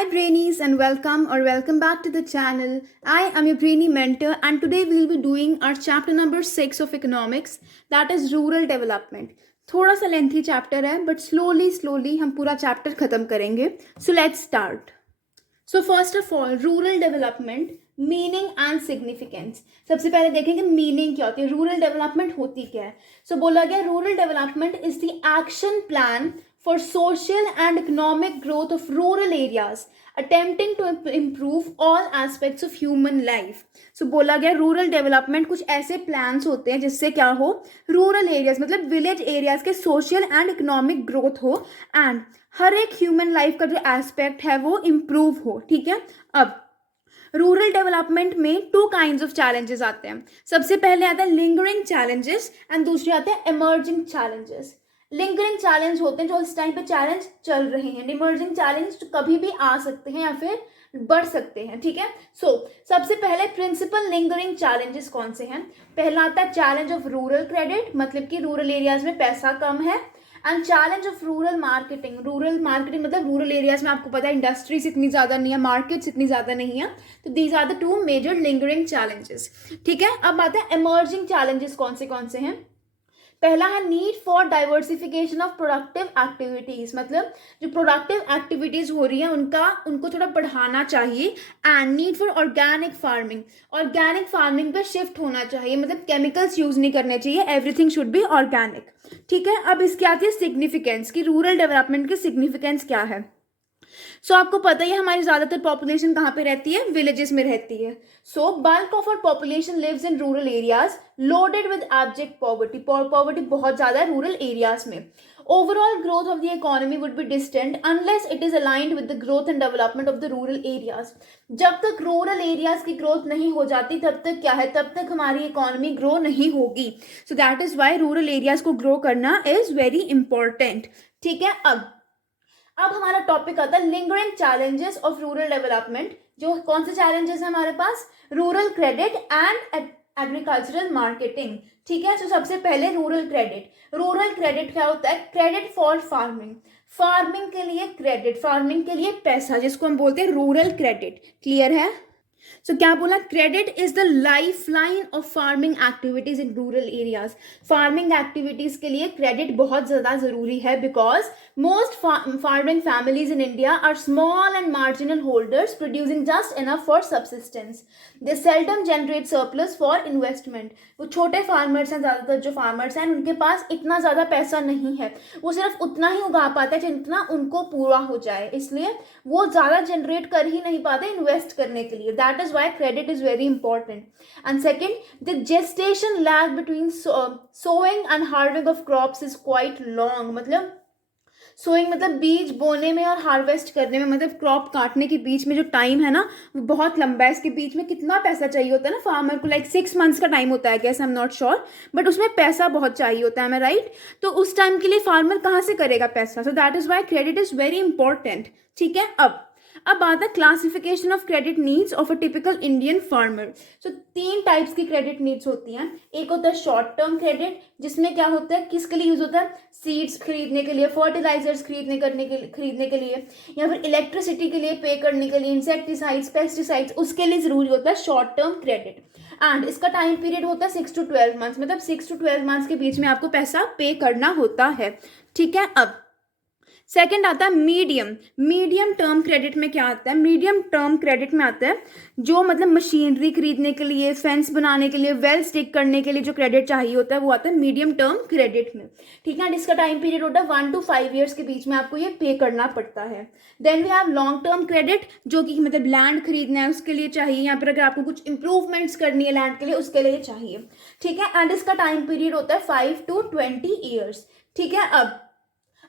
Hi Brainies and welcome back to the channel. I am your Brainy mentor and today we'll be doing our chapter number 6 of economics, that is rural development. थोड़ा सा lengthy chapter है but slowly हम पूरा chapter खत्म करेंगे. So let's start. So first of all rural development meaning and significance. सबसे पहले देखेंगे मीनिंग क्या होती है, रूरल डेवलपमेंट होती क्या है. सो बोला गया rural development is the action plan for social and economic growth of rural areas, attempting to improve all aspects of human life. So बोला गया रूरल डेवलपमेंट कुछ ऐसे प्लान्स होते हैं जिससे क्या हो, रूरल एरियाज मतलब विलेज एरियाज के सोशल एंड इकोनॉमिक ग्रोथ हो एंड हर एक ह्यूमन लाइफ का जो एस्पेक्ट है वो इम्प्रूव हो. ठीक है. अब रूरल डेवलपमेंट में टू काइंड्स ऑफ चैलेंजेस आते हैं. सबसे पहले आता है लिंगरिंग चैलेंजेस एंड दूसरे आते हैं इमर्जिंग चैलेंजेस. लिंगरिंग चैलेंज होते हैं जो इस टाइम पे चैलेंज चल रहे हैं. इमर्जिंग चैलेंज कभी भी आ सकते हैं या फिर बढ़ सकते हैं. ठीक है. सो सबसे पहले प्रिंसिपल लिंगरिंग चैलेंजेस कौन से हैं. पहला आता है चैलेंज ऑफ रूरल क्रेडिट, मतलब कि रूरल एरियाज में पैसा कम है. And challenge of rural marketing. Rural marketing मतलब रूरल एरियाज में आपको पता है इंडस्ट्रीज इतनी ज़्यादा नहीं है, मार्केट्स इतनी ज़्यादा नहीं है. तो these are the two major lingering challenges. ठीक है. अब आते हैं इमर्जिंग चैलेंजेस कौन से हैं. पहला है need for diversification of productive activities, मतलब जो प्रोडक्टिव एक्टिविटीज हो रही है उनको थोड़ा बढ़ाना चाहिए. And need for organic farming. Organic farming पे शिफ्ट होना चाहिए, मतलब केमिकल्स यूज नहीं करने चाहिए, एवरीथिंग शुड बी ऑर्गेनिक. ठीक है. अब इसकी आती है सिग्निफिकेंस की रूरल डेवलपमेंट की सिग्निफिकेंस क्या है. सो आपको पता ही है हमारी ज्यादातर पॉपुलेशन कहाँ पे रहती है, विलेजेस में रहती है. So bulk of our population lives in rural areas loaded with abject poverty. Poverty बहुत ज्यादा है रूरल एरियाज में. Overall growth of the economy would be distant unless it is aligned with the growth and development of the rural areas. जब तक rural areas की growth नहीं हो जाती तब तक क्या है, तब तक हमारी इकोनॉमी ग्रो नहीं होगी. So that is why rural areas को ग्रो करना इज वेरी इंपॉर्टेंट. ठीक है. अब हमारा टॉपिक आता है lingering challenges of rural development. जो कौन से चैलेंजेस हैं हमारे पास, rural credit and agricultural marketing. ठीक है. तो सबसे पहले रूरल क्रेडिट. रूरल क्रेडिट क्या होता है, क्रेडिट फॉर फार्मिंग. फार्मिंग के लिए क्रेडिट, फार्मिंग के लिए पैसा, जिसको हम बोलते हैं रूरल क्रेडिट. क्लियर है. सो क्या बोला, credit is the life line of farming activities in rural areas. Farming activities के लिए क्रेडिट बहुत ज्यादा जरूरी है because most farming families in India are small and marginal holders producing just enough for subsistence. They seldom generate surplus for investment. वो छोटे farmers हैं, ज़्यादातर जो फार्मर्स हैं उनके पास इतना ज़्यादा पैसा नहीं है, वो सिर्फ उतना ही उगा पाते हैं जितना उनको पूरा हो जाए, इसलिए वो ज़्यादा जनरेट कर ही नहीं पाते इन्वेस्ट करने के लिए. That is why credit is very important. And second, the gestation lag between sowing and harvesting of crops is quite long. मतलब सोइंग मतलब बीज बोने में और हार्वेस्ट करने में, मतलब क्रॉप काटने के बीच में जो टाइम है ना वो बहुत लंबा है. इसके बीच में कितना पैसा चाहिए होता है ना फार्मर को, लाइक 6 months का टाइम होता है, gas I am not sure, but उसमें पैसा बहुत चाहिए होता है. मैं राइट. तो उस टाइम के लिए फार्मर कहाँ से करेगा पैसा. So that is why credit is very important. ठीक है. अब आता है classification of credit needs of a typical Indian farmer. So 3 types की क्रेडिट नीड्स होती हैं. एक होता है शॉर्ट टर्म क्रेडिट, जिसमें क्या होता है, किसके लिए यूज होता है, सीड्स खरीदने के लिए, फर्टिलाइजर्स खरीदने के लिए या फिर इलेक्ट्रिसिटी के लिए पे करने के लिए, इंसेक्टिसाइड्स पेस्टिसाइड्स, उसके लिए जरूरी होता है शॉर्ट टर्म क्रेडिट. एंड इसका टाइम पीरियड होता है 6 to 12 months, मतलब 6 to 12 months के बीच में आपको पैसा पे करना होता है. ठीक है. अब सेकंड आता है मीडियम टर्म क्रेडिट में क्या आता है, मीडियम टर्म क्रेडिट में आता है जो मतलब मशीनरी खरीदने के लिए, फेंस बनाने के लिए, वेल स्टिक करने के लिए जो क्रेडिट चाहिए होता है वो आता है मीडियम टर्म क्रेडिट में. ठीक है. इसका टाइम पीरियड होता है 1 to 5 years के बीच में आपको ये पे करना पड़ता है. Then we have long term credit, जो कि मतलब लैंड खरीदना है उसके लिए चाहिए, या फिर अगर आपको कुछ इंप्रूवमेंट्स करनी है लैंड के लिए उसके लिए चाहिए. ठीक है. एंड इसका टाइम पीरियड होता है 5 to 20 years. ठीक है.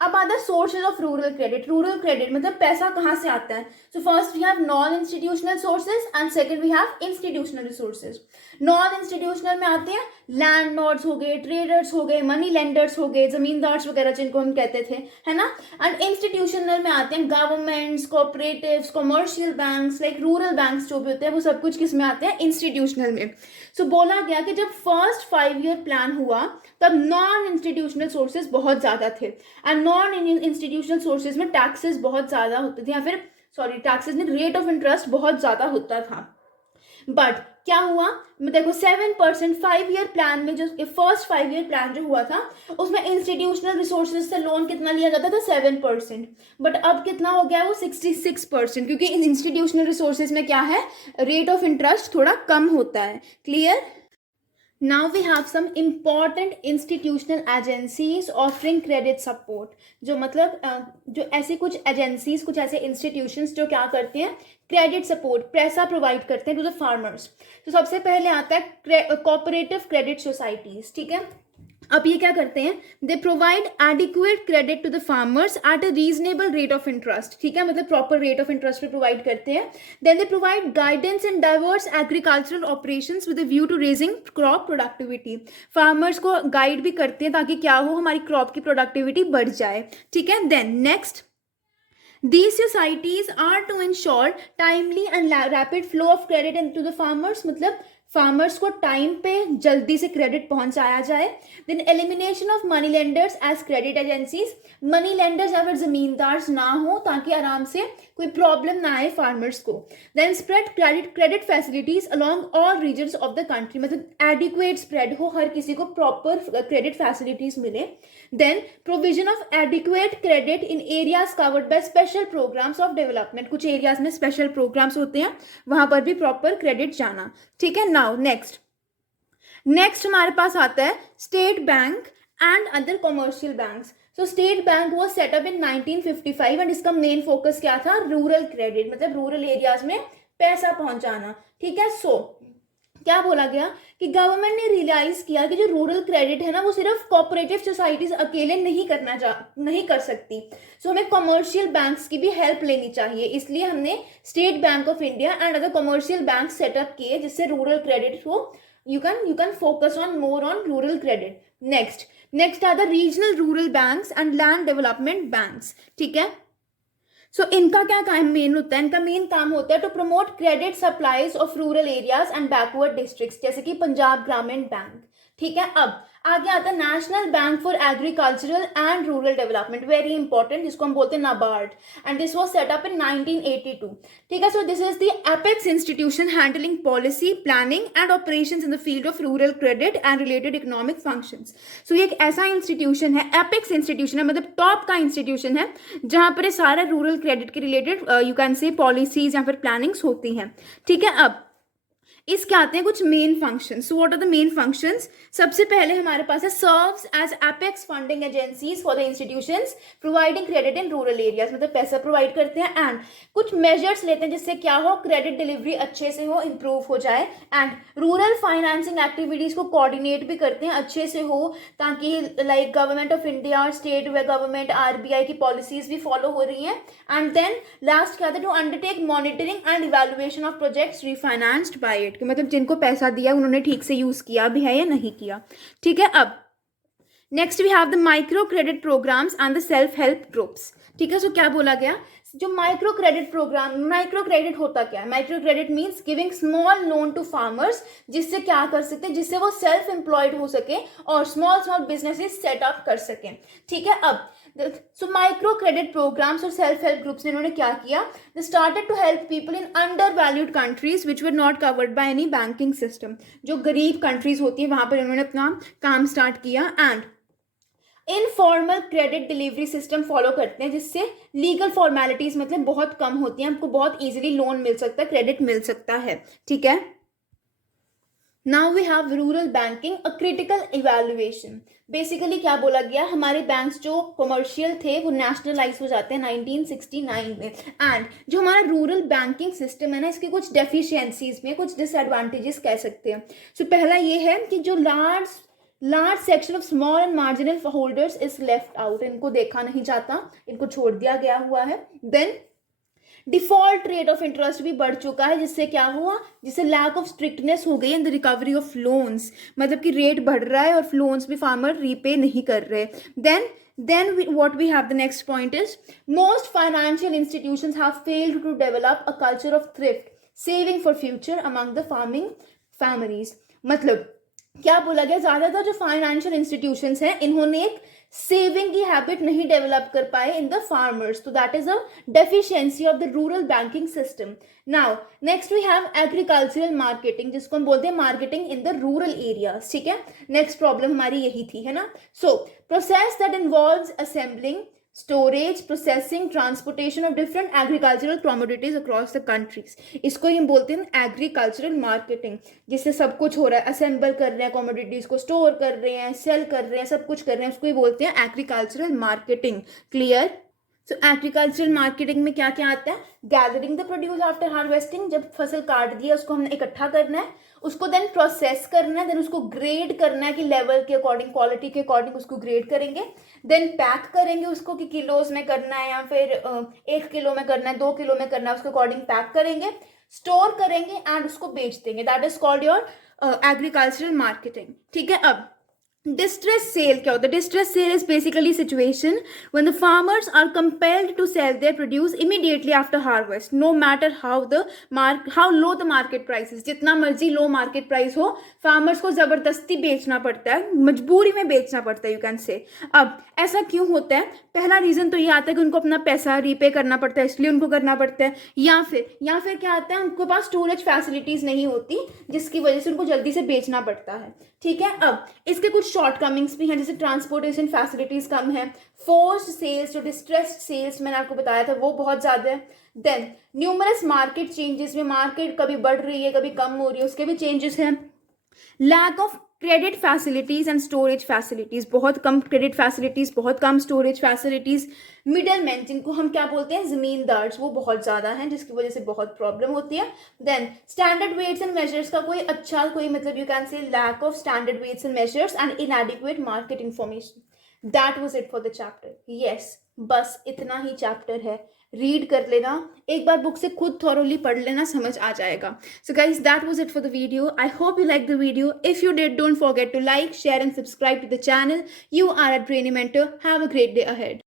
अब आता है sources of rural credit. Rural credit मतलब पैसा कहाँ से आता है. So first we have non institutional sources and second we have institutional resources. Non institutional में आते हैं लैंडलॉर्ड्स हो गए, ट्रेडर्स हो गए, मनी लेंडर्स हो गए, जमींदार्स वगैरह जिनको हम कहते थे, है ना. एंड इंस्टीट्यूशनल में आते हैं governments, cooperatives, commercial banks, like rural banks जो भी होते हैं वो सब कुछ किस में आते हैं, इंस्टीट्यूशनल में. सो बोला गया कि जब फर्स्ट 5-year प्लान हुआ तब नॉन इंस्टीट्यूशनल सोर्सेज बहुत ज़्यादा थे एंड नॉन इंस्टीट्यूशनल सोर्सेज में टैक्सेस बहुत ज़्यादा होते थे या फिर टैक्सेस नहीं, रेट ऑफ इंटरेस्ट बहुत ज़्यादा होता था. बट क्या हुआ, देखो 7% 5 ईयर प्लान में, जो फर्स्ट 5 ईयर प्लान जो हुआ था उसमें इंस्टीट्यूशनल रिसोर्सेज से लोन कितना लिया जाता था, 7%. बट अब कितना हो गया वो 66%, क्योंकि इन इंस्टीट्यूशनल रिसोर्सेज में क्या है, रेट ऑफ इंटरेस्ट थोड़ा कम होता है. Clear. Now we have some important institutional agencies offering credit support. जो मतलब जो ऐसे कुछ एजेंसीज, कुछ ऐसे इंस्टीट्यूशंस जो क्या करते हैं, क्रेडिट सपोर्ट, पैसा प्रोवाइड करते हैं टू द फार्मर्स. तो सबसे पहले आता है कोऑपरेटिव क्रेडिट सोसाइटीज. ठीक है, अब ये क्या करते हैं, they provide adequate credit to the farmers at a reasonable rate of interest. ठीक है, मतलब प्रॉपर रेट ऑफ इंटरेस्ट पे प्रोवाइड करते हैं. Then they provide guidance in diverse agricultural operations with a view to raising crop productivity. Farmers को guide भी करते हैं ताकि क्या हो, हमारी क्रॉप की प्रोडक्टिविटी बढ़ जाए. ठीक है, then next, these societies are to ensure timely and rapid flow of credit into the farmers. मतलब फार्मर्स को टाइम पे जल्दी से क्रेडिट पहुंचाया जाए. Then elimination of money lenders as credit agencies. Money lenders या फिर जमींदार ना हो ताकि आराम से कोई प्रॉब्लम ना आए फार्मर्स को. Then spread credit facilities along all regions of the country. मतलब एडिक्वेट स्प्रेड हो, हर किसी को प्रॉपर क्रेडिट फैसिलिटीज मिले. Then provision of adequate credit in areas covered by special programmes of development. कुछ एरियाज में स्पेशल प्रोग्राम्स होते हैं, वहां पर भी प्रॉपर क्रेडिट जाना. ठीक है, नाउ नेक्स्ट हमारे पास आता है state bank and other commercial banks. So state bank वो सेटअप इन 1955 एंड इसका मेन फोकस क्या था, रूरल क्रेडिट, मतलब रूरल एरियाज में पैसा पहुंचाना. ठीक है, सो क्या बोला गया कि गवर्नमेंट ने रियलाइज किया कि जो रूरल क्रेडिट है ना, वो सिर्फ कोऑपरेटिव सोसाइटीज अकेले नहीं कर सकती. सो हमें कमर्शियल बैंक्स की भी हेल्प लेनी चाहिए. इसलिए हमने state bank of India and other commercial bank setup किए, जिससे रूरल क्रेडिट को you can focus on more on rural credit. Next are the regional rural banks and land development banks. ठीक है, सो इनका क्या काम मेन होता है, इनका मेन काम होता है to promote credit supplies of rural areas and backward districts, जैसे कि पंजाब ग्रामीण बैंक. ठीक है, अब आगे आता है national bank for agricultural and rural development, very important, जिसको हम बोलते हैं NABARD, and this was set up in 1982. Ok है, so this is the apex institution handling policy, planning and operations in the field of rural credit and related economic functions. So ये एक ऐसा institution है, apex institution है, मतलब top का institution है, जहां पर सारे रूरल क्रेडिट के रिलेटेड यू कैन से पॉलिसीज या फिर प्लानिंग्स होती हैं. ठीक है, अब इसके आते हैं कुछ main functions. So what are the main functions. सबसे पहले हमारे पास है serves as apex funding agencies for the institutions providing credit in rural areas, मतलब पैसा प्रोवाइड करते हैं एंड कुछ मेजर्स लेते हैं जिससे क्या हो, क्रेडिट डिलीवरी अच्छे से हो, इंप्रूव हो जाए, एंड रूरल फाइनेंसिंग एक्टिविटीज को कोऑर्डिनेट भी करते हैं अच्छे से हो, ताकि like government of India, state government, RBI की पॉलिसीज भी फॉलो हो रही हैं. एंड देन लास्ट क्या था, to undertake monitoring and evaluation of projects refinanced by it, कि मतलब जिनको पैसा दिया उन्होंने ठीक से यूज किया भी है या नहीं किया. ठीक है, अब next we have the micro credit programmes and the self help groups. ठीक है, सो क्या बोला गया, जो micro credit programme, micro credit होता क्या है, micro credit means giving small loan to farmers, जिससे क्या कर सकते हैं, जिससे वो सेल्फ एम्प्लॉयड हो सके और स्मॉल बिजनेसेस सेटअप कर सकें. ठीक है, अब सो माइक्रो क्रेडिट प्रोग्राम्स और सेल्फ हेल्प ग्रुप्स ने इन्होंने क्या किया, they started to help people in under valued countries which were not covered by any banking system. जो गरीब कंट्रीज होती है वहां पर इन्होंने अपना काम स्टार्ट किया. And informal credit delivery system follow करते हैं, जिससे लीगल फॉर्मेलिटीज मतलब बहुत कम होती हैं, हमको बहुत इजीली लोन मिल सकता है, क्रेडिट मिल सकता है. ठीक है, now we have rural banking, a critical evaluation. Basically क्या बोला गया, हमारे बैंक्स जो कमर्शियल थे वो नेशनलाइज हो जाते हैं 1969 में. एंड जो हमारा रूरल बैंकिंग सिस्टम है ना, इसके कुछ डेफिशिएंसीज में, कुछ डिसएडवांटेजेस कह सकते हैं. सो पहला ये है कि जो large section of small and marginal holders is left out, इनको देखा नहीं जाता, इनको छोड़ दिया गया हुआ है. Then default rate of interest भी बढ़ चुका है, जिससे क्या हुआ, जिससे लैक ऑफ स्ट्रिक्टनेस हो गई in the recovery of loans, मतलब कि रेट बढ़ रहा है और लोन्स भी फार्मर रीपे नहीं कर रहे. Then what we have, the next point is most financial institutions have failed to develop a culture of thrift, saving for future among the farming families. मतलब क्या बोला गया, ज्यादातर जो फाइनेंशियल इंस्टीट्यूशंस हैं इन्होंने एक सेविंग की हैबिट नहीं डेवलप कर पाए इन द फार्मर्स, तो that is a deficiency of the rural banking system. Now next we have agricultural marketing, जिसको हम बोलते हैं marketing in the rural areas. ठीक है, नेक्स्ट प्रॉब्लम हमारी यही थी, है ना. So process that involves assembling, storage, processing, transportation of different agricultural commodities across the countries. इसको ही हम बोलते हैं एग्रीकल्चरल मार्केटिंग, जिससे सब कुछ हो रहा है, असेंबल कर रहे हैं कमोडिटीज को, स्टोर कर रहे हैं, सेल कर रहे हैं, सब कुछ कर रहे हैं, उसको ही बोलते हैं एग्रीकल्चरल मार्केटिंग. क्लियर. सो एग्रीकल्चरल मार्केटिंग में क्या क्या आता है? Gathering the produce after harvesting, जब फसल काट दिया उसको हमने इकट्ठा करना है, उसको देन प्रोसेस करना है, देन उसको ग्रेड करना है कि लेवल के अकॉर्डिंग, क्वालिटी के अकॉर्डिंग उसको ग्रेड करेंगे, देन पैक करेंगे उसको कि किलोज में करना है या फिर 1 किलो में करना है, 2 किलो में करना है, उसके अकॉर्डिंग पैक करेंगे, स्टोर करेंगे एंड उसको बेच देंगे. That is called your agricultural marketing. ठीक है. अब डिस्ट्रेस सेल क्या होता है? Distress sale is basically situation when the farmers are compelled to sell their produce immediately after harvest, no matter how low the market price. जितना मर्जी low market price हो, farmers को जबरदस्ती बेचना पड़ता है, मजबूरी में बेचना पड़ता है, यू कैन से. अब ऐसा क्यों होता है? पहला रीजन तो ये आता है कि उनको अपना पैसा रीपे करना पड़ता है, इसलिए उनको करना पड़ता है. या फिर क्या आता है, उनके पास स्टोरेज फैसिलिटीज नहीं होती, जिसकी वजह से उनको जल्दी से बेचना पड़ता है. ठीक है. अब इसके कुछ शॉर्टकमिंग्स भी हैं, जैसे ट्रांसपोर्टेशन फैसिलिटीज कम है, फोर्स्ड सेल्स, जो डिस्ट्रेस्ड सेल्स मैंने आपको बताया था वो बहुत ज्यादा है. देन न्यूमरस मार्केट चेंजेस में मार्केट कभी बढ़ रही है कभी कम हो रही है, उसके भी चेंजेस हैं. Lack of credit facilities and storage facilities, बहुत कम क्रेडिट फैसिलिटीज, बहुत कम स्टोरेज फैसिलिटीज. मिडल मैन, जिनको हम क्या बोलते हैं, जमींदार, वो बहुत ज्यादा हैं, जिसकी वजह से बहुत प्रॉब्लम होती है. Then standard weights and measures का कोई अच्छा कोई मतलब, you can say lack of standard weights and measures and inadequate market information. That was it for the chapter. Yes, बस इतना ही चैप्टर है. रीड कर लेना एक बार, बुक से खुद थॉरोली पढ़ लेना, समझ आ जाएगा. So guys, that was it for the video. I hope you like the video. If you did, don't forget to like, share and subscribe to the channel. You are a brainy mentor. Have a great day ahead.